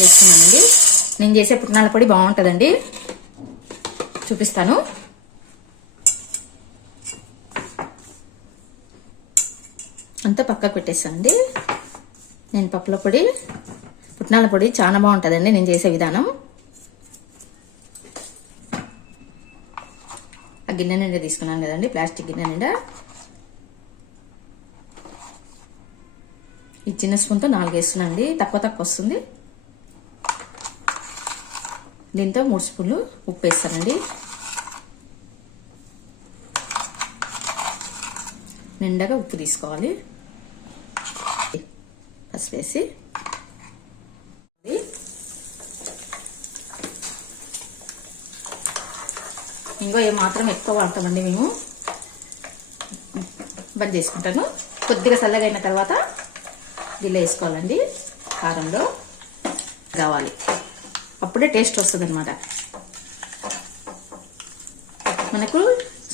వేసుకున్నానండి. నేను చేసే పుట్నాల పొడి బాగుంటుందండి, చూపిస్తాను. అంతా పక్కకు పెట్టేస్తానండి. నేను పుట్నాల పొడి చాలా బాగుంటుందండి నేను చేసే విధానం. ఆ గిన్నె నిండా తీసుకున్నాను కదండి, ప్లాస్టిక్ గిన్నె నిండా. ఈ చిన్న స్పూన్తో 4 వేస్తున్నానండి, తక్కువ వస్తుంది. దీంతో 3 స్పూన్లు ఉప్పు వేస్తానండి. నిండగా ఉప్పు తీసుకోవాలి. పసుపు వేసి ఇంకో ఏమాత్రం ఎక్కువ వాడతామండి మేము. బంద్ చేసుకుంటాను. కొద్దిగా చల్లగా అయిన తర్వాత దీనిలో వేసుకోవాలండి. కారంలో కావాలి, అప్పుడే టేస్ట్ వస్తుంది అనమాట. మనకు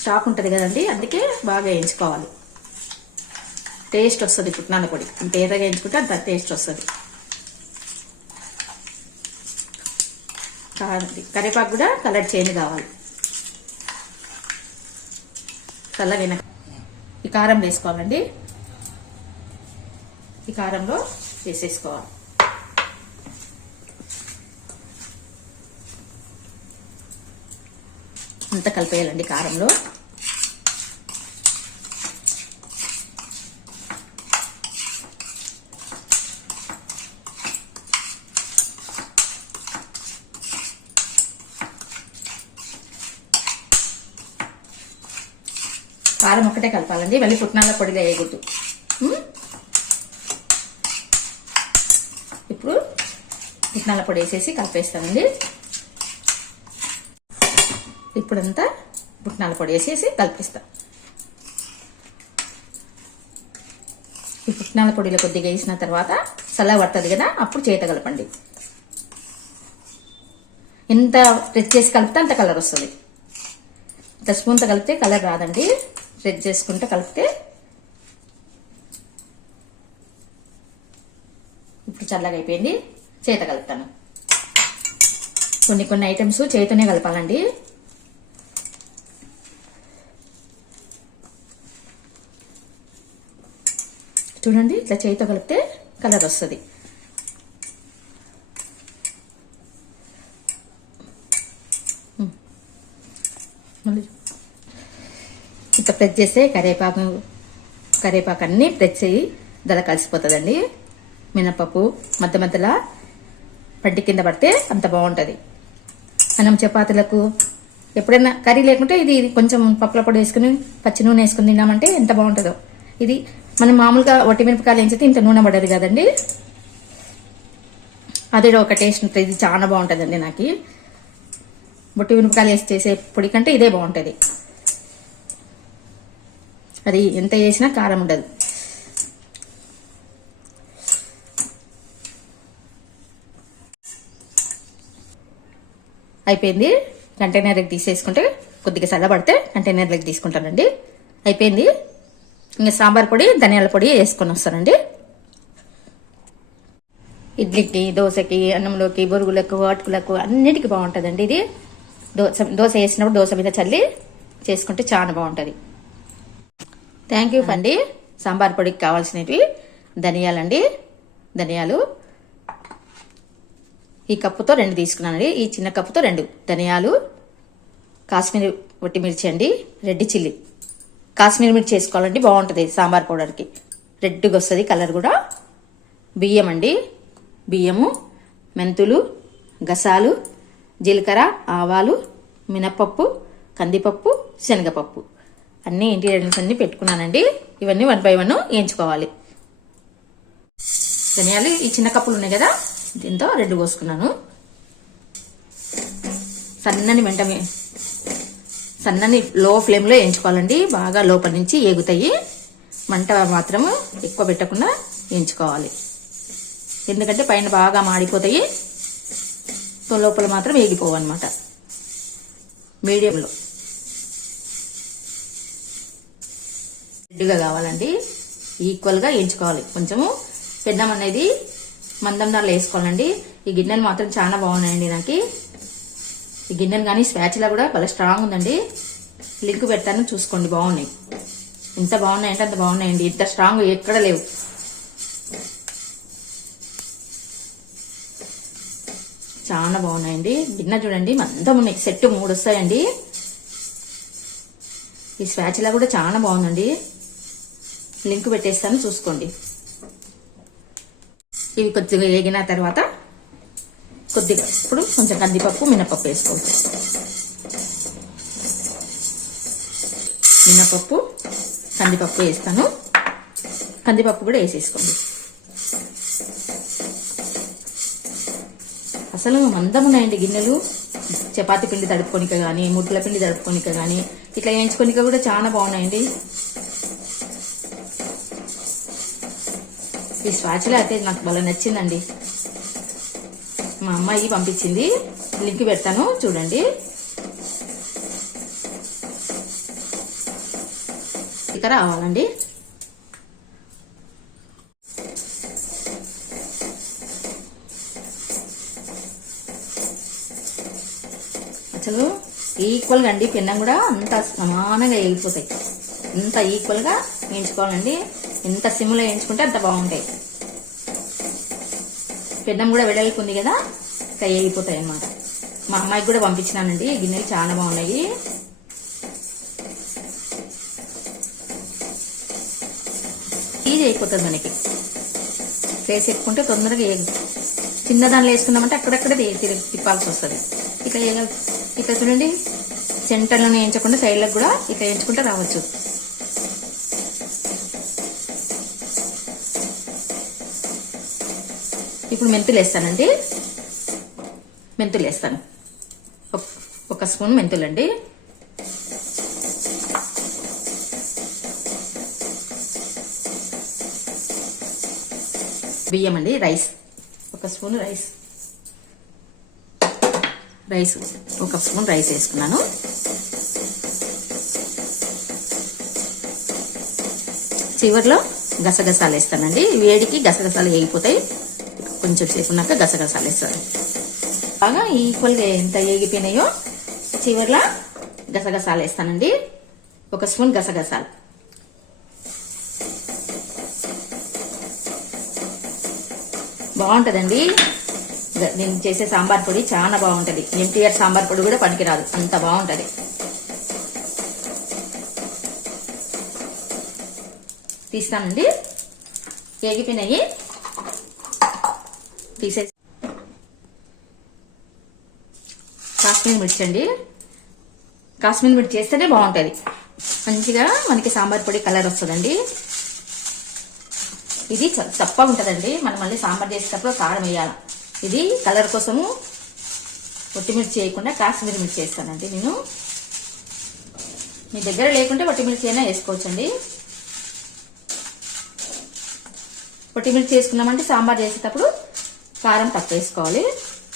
స్టాక్ ఉంటుంది కదండి, అందుకే బాగా వేయించుకోవాలి. టేస్ట్ వస్తుంది పుట్నాల పొడి. ఇంత ఎర్రగా వేయించుకుంటే అంత టేస్ట్ వస్తుంది. కరివేపాకు కూడా కలర్ చేంజ్ కావాలి. చల్లగైన ఈ కారం వేసుకోవాలండి. ఈ కారంలో వేసేసుకోవాలి. అంతా కలిపేయాలండి కారంలో. కారం ఒక్కటే కలపాలండి, మళ్ళీ పుట్నాల పొడిలో వేయకూడదు. ఇప్పుడు పుట్నాల పొడి వేసేసి కలిపేస్తానండి. ఇప్పుడంతా పుట్నాల పొడి వేసేసి కలిపిస్తాం. ఈ పుట్నాల పొడిలో కొద్దిగా వేసిన తర్వాత చల్లగా పడుతుంది కదా, అప్పుడు చేత కలపండి. ఎంత ప్రెస్ చేసి కలిపితే అంత కలర్ వస్తుంది. ఇంత స్పూన్తో కలిపితే కలర్ రాదండి. ప్రెస్ చేసుకుంటే కలిపితే. ఇప్పుడు చల్లగా అయిపోయింది, చేత కలుపుతాను. కొన్ని ఐటమ్స్ చేతనే కలపాలండి. చూడండి, ఇట్లా చేతితో కలిపితే కలర్ వస్తుంది. మళ్ళీ ఇట్లా ప్రెస్ చేస్తే కరివేపాకు అన్నీ ప్రెస్ చేయి దళ కలిసిపోతుందండి. మినపప్పు మధ్యలో పంటి కింద పడితే అంత బాగుంటుంది. మనం చపాతీలకు ఎప్పుడైనా కర్రీ లేకుంటే ఇది కొంచెం పప్పుల పొడి వేసుకుని పచ్చి నూనె వేసుకుని తిన్నామంటే ఎంత బాగుంటుందో. ఇది మనం మామూలుగా ఒట్టి మిరపకాయలు వేయించితే ఇంత నూనె పడదు కదండి, అదే ఒక టేస్ట్ ఉంటుంది. ఇది చాలా బాగుంటుందండి. నాకు ఒట్టి మిరపకాయలు వేసి చేసే పొడి కంటే ఇదే బాగుంటుంది. అది ఎంత వేసినా కారం ఉండదు. అయిపోయింది. కంటైనర్కి తీసేసుకుంటే కొద్దిగా చల్లబడితే కంటైనర్లోకి తీసుకుంటానండి. అయిపోయింది. ఇంకా సాంబార్ పొడి ధనియాల పొడి వేసుకొని వస్తానండి. ఇడ్లీకి, దోశకి, అన్నంలోకి, బొరుగులకు, అటుకులకు అన్నిటికీ బాగుంటుందండి ఇది. దోశ వేసినప్పుడు దోశ మీద చల్లి చేసుకుంటే చాలా బాగుంటుంది. థ్యాంక్ యూ అండి. సాంబార్ పొడికి కావాల్సినవి ధనియాలండి. ధనియాలు ఈ కప్పుతో 2 తీసుకున్నానండి. ఈ చిన్న కప్పుతో 2 ధనియాలు, కాశ్మీరీ ఒట్టి మిర్చి అండి, రెడ్ చిల్లీ. కాశ్మీరీ మిర్చి చేసుకోవాలండి, బాగుంటుంది సాంబార్ పౌడర్కి, రెడ్గా వస్తుంది కలర్ కూడా. బియ్యం అండి, బియ్యము, మెంతులు, గసాలు, జీలకర్ర, ఆవాలు, మినపప్పు, కందిపప్పు, శనగపప్పు అన్ని ఇంగ్రీడియంట్స్ అన్ని పెట్టుకున్నానండి. ఇవన్నీ 1 by 1 వేయించుకోవాలి. ధనియాలు ఈ చిన్న కప్పులు ఉన్నాయి కదా, దీంతో 2 పోసుకున్నాను. సన్నని లో ఫ్లేమ్లో వేయించుకోవాలండి. బాగా లోపల నుంచి ఏగుతాయి. మంట మాత్రము ఎక్కువ పెట్టకుండా వేయించుకోవాలి, ఎందుకంటే పైన బాగా మాడిపోతాయి, లోపల మాత్రం వేగిపోవన్నమాట. మీడియంలో రెడ్గా కావాలండి, ఈక్వల్గా వేయించుకోవాలి. కొంచెము పెన్నం అనేది మందం దానిలో వేసుకోవాలండి. ఈ గిన్నెలు మాత్రం చాలా బాగున్నాయండి. నాకు ఈ గిన్నెలు కానీ స్పాచులా కూడా చాలా స్ట్రాంగ్ ఉందండి. లింక్ పెడతాను చూసుకోండి, బాగున్నాయి. ఎంత బాగున్నాయంటే అంత బాగున్నాయండి. ఇంత స్ట్రాంగ్ ఎక్కడ లేవు. చాలా బాగున్నాయండి. గిన్నె చూడండి మందం ఉన్నాయి. సెట్ 3 వస్తాయండి. ఈ స్పాచులా కూడా చాలా బాగుందండి. లింక్ పెట్టేస్తాను చూసుకోండి. ఇవి కొద్దిగా వేగిన తర్వాత కొద్దిగా ఇప్పుడు కొంచెం కందిపప్పు మినపప్పు వేసుకోవచ్చు. మినపప్పు కందిపప్పు వేస్తాను. కందిపప్పు కూడా వేసేసుకోండి. అసలు మందం ఉన్నాయండి గిన్నెలు. చపాతి పిండి తడుపుకోనిక కానీ, ముద్దల పిండి తడుపుకోనిక కానీ, ఇట్లా వేయించుకోనిక కూడా చాలా బాగున్నాయండి. ఈ స్పాచులా అయితే నాకు బాగా నచ్చిందండి. మా అమ్మాయి పంపించింది, లింక్ పెడతాను చూడండి. ఇక రావాలండి. అసలు ఈక్వల్గా అండి. పెన్నం కూడా అంత సమానంగా వేగిపోతాయి. ఇంత ఈక్వల్గా వేయించుకోవాలండి. ఎంత సిమ్లో వేయించుకుంటే అంత బాగుంటాయి. పెన్నం కూడా వెడల్పు ఉంది కదా, ఇంకా వేగిపోతాయి అన్నమాట. మా అమ్మాయికి కూడా పంపించినానండి. గిన్నెలు చాలా బాగున్నాయి. ఈజీ అయిపోతుంది మనకి. ఫేస్ ఎక్కుంటే తొందరగా చిన్న దానిలో వేసుకున్నామంటే అక్కడక్కడ తిప్పాల్సి వస్తుంది. ఇట్లా ఇట్లా చూడండి, సెంటర్లను వేయించకుండా సైడ్లకు కూడా ఇట్లా వేయించుకుంటే రావచ్చు. ఇప్పుడు మెంతులు వేస్తానండి. మెంతులు వేస్తాను. 1 స్పూన్ మెంతులు అండి. బియ్యం అండి. Rice 1 spoon rice 1 spoon rice వేసుకున్నాను. చివరిలో గసగసాలు వేస్తానండి. వేడికి గసగసాలు వేగిపోతాయి. కొంచెం సేపు ఉన్నాక గసగసాలు వేస్తాను. బాగా ఈక్వల్గా ఎంత వేగిపోయినాయో చివరిలో గసగసాలు వేస్తానండి. 1 స్పూన్ గసగసాలు. బాగుంటుందండి. నేను చేసే సాంబార్ పొడి చాలా బాగుంటది. ఎన్టీఆర్ సాంబార్ పొడి కూడా పనికిరాదు, అంత బాగుంటది. తీస్తానండి. వేగిపోయినాయి, తీసేసి. కాశ్మీర్ మిర్చి అండి. కాశ్మీర్ మిర్చి చేస్తేనే బాగుంటుంది. మంచిగా మనకి సాంబార్ పొడి కలర్ వస్తుందండి. ఇది చప్పగా ఉంటుందండి. మనం మళ్ళీ సాంబార్ చేసేటప్పుడు కారం వేయాలి. ఇది కలర్ కోసము ఒట్టిమిర్చి వేయకుండా కాశ్మీర్ మిర్చి వేస్తానండి నేను. మీ దగ్గర లేకుంటే ఒట్టిమిర్చి అయినా వేసుకోవచ్చండి. ఒట్టిమిర్చి వేసుకున్నామంటే సాంబార్ చేసేటప్పుడు కారం తక్కువ వేసుకోవాలి.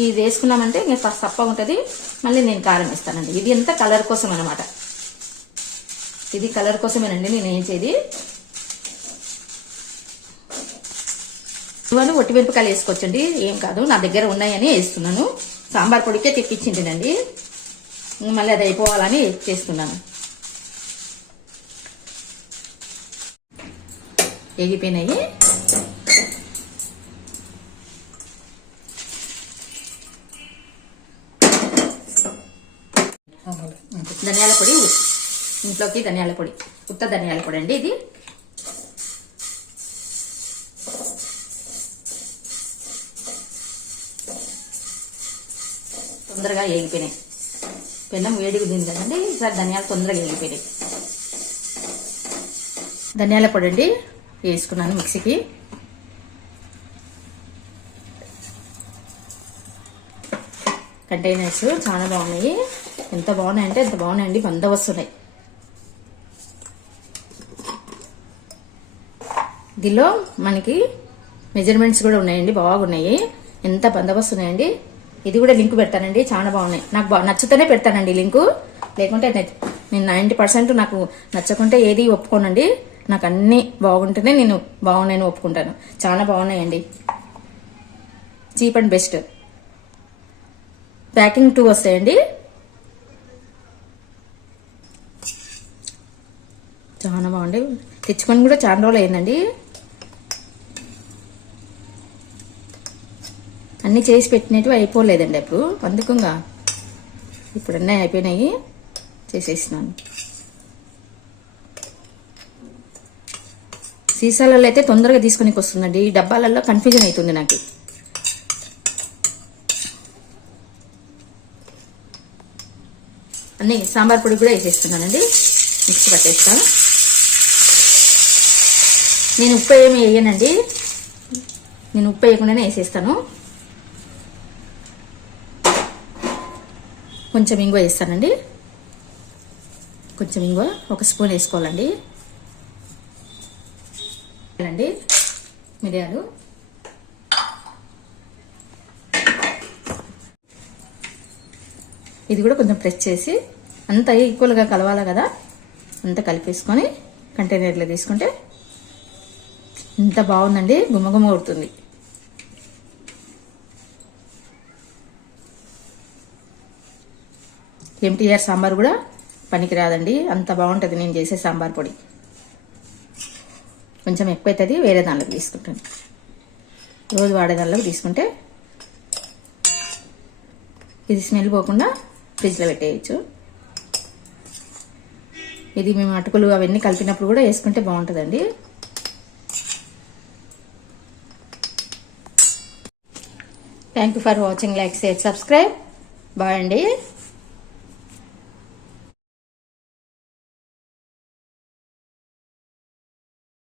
ఇది వేసుకున్నామంటే ఇంకా తప్పగా ఉంటుంది. మళ్ళీ నేను కారం వేస్తానండి. ఇది అంతా కలర్ కోసం అనమాట. ఇది కలర్ కోసమేనండి నేను వేసేది. ఇవన్నీ ఒట్టి మిరపకాయలు వేసుకోవచ్చండి, ఏం కాదు. నా దగ్గర ఉన్నాయని వేస్తున్నాను. సాంబార్ పొడికే తెప్పించిందినండి. మళ్ళీ అది అయిపోవాలని చేస్తున్నాను. వేగిపోయినాయి. ధనియాల పొడి, ఇంట్లోకి ధనియాల పొడి, ఉత్త ధనియాల పొడి అండి ఇది. తొందరగా వేగిపోయినాయి. పెన్నం వేడిగా ఉంది కదండి, ఈసారి ధనియాలు తొందరగా వేగిపోయినాయి. ధనియాల పొడి అండి వేసుకున్నాను మిక్సీకి. కంటైనర్స్ చాలా బాగున్నాయి. ఎంత బాగున్నాయంటే ఎంత బాగున్నాయండి. బంద వస్తున్నాయి. దీనిలో మనకి మెజర్మెంట్స్ కూడా ఉన్నాయండి, బాగున్నాయి. ఎంత బందోబస్తు ఉన్నాయండి. ఇది కూడా లింక్ పెడతానండి. చాలా బాగున్నాయి. నాకు నచ్చుతూనే పెడతానండి లింకు. లేకుంటే నేను 90% నాకు నచ్చకుంటే ఏది ఒప్పుకోనండి. నాకు అన్ని బాగుంటేనే నేను బాగున్నాయని ఒప్పుకుంటాను. చాలా బాగున్నాయండి. Cheap and best. ప్యాకింగ్ 2 వస్తాయండి. చాలా బాగుంది. తెచ్చుకొని కూడా చాలా రోజులు అయిందండి. అన్నీ చేసి పెట్టినట్టు అయిపోలేదండి అప్పుడు, అందుకుంగా ఇప్పుడు అన్నీ అయిపోయినాయి, చేసేసినాను. సీసాలలో అయితే తొందరగా తీసుకునికి వస్తుందండి, ఈ డబ్బాలలో కన్ఫ్యూజన్ అవుతుంది నాకు. అన్నీ సాంబార్ పొడి కూడా వేసేస్తున్నానండి, మిక్సీ పట్టేస్తాను. నేను ఉప్పు ఏమి వేయనండి, నేను ఉప్పు వేయకుండానే వేసేస్తాను. కొంచెం ఇంగువ వేస్తానండి, కొంచెం ఇంగువ 1 స్పూన్ వేసుకోవాలండి. మిరియాలు, ఇది కూడా కొంచెం ప్రెస్ చేసి అంతా ఈక్వల్గా కలవాలి కదా, అంతా కలిపేసుకొని కంటైనర్లో తీసుకుంటే ఎంత బాగుందండి, గుమ్మగుమ్మ కొడుతుంది. ఎంటీఆర్ సాంబార్ కూడా పనికి రాదండి, అంత బాగుంటుంది నేను చేసే సాంబార్ పొడి. కొంచెం ఎక్కువ అవుతుంది, వేరే దానిలోకి తీసుకుంటాను. రోజు వాడే దానిలోకి తీసుకుంటే ఇది స్మెల్ పోకుండా ఫ్రిడ్జ్లో పెట్టేయచ్చు. ఇది మేము అటుకులు అవన్నీ కలిపినప్పుడు కూడా వేసుకుంటే బాగుంటుందండి. Thank you for watching. Like, share, subscribe. Bye అండి.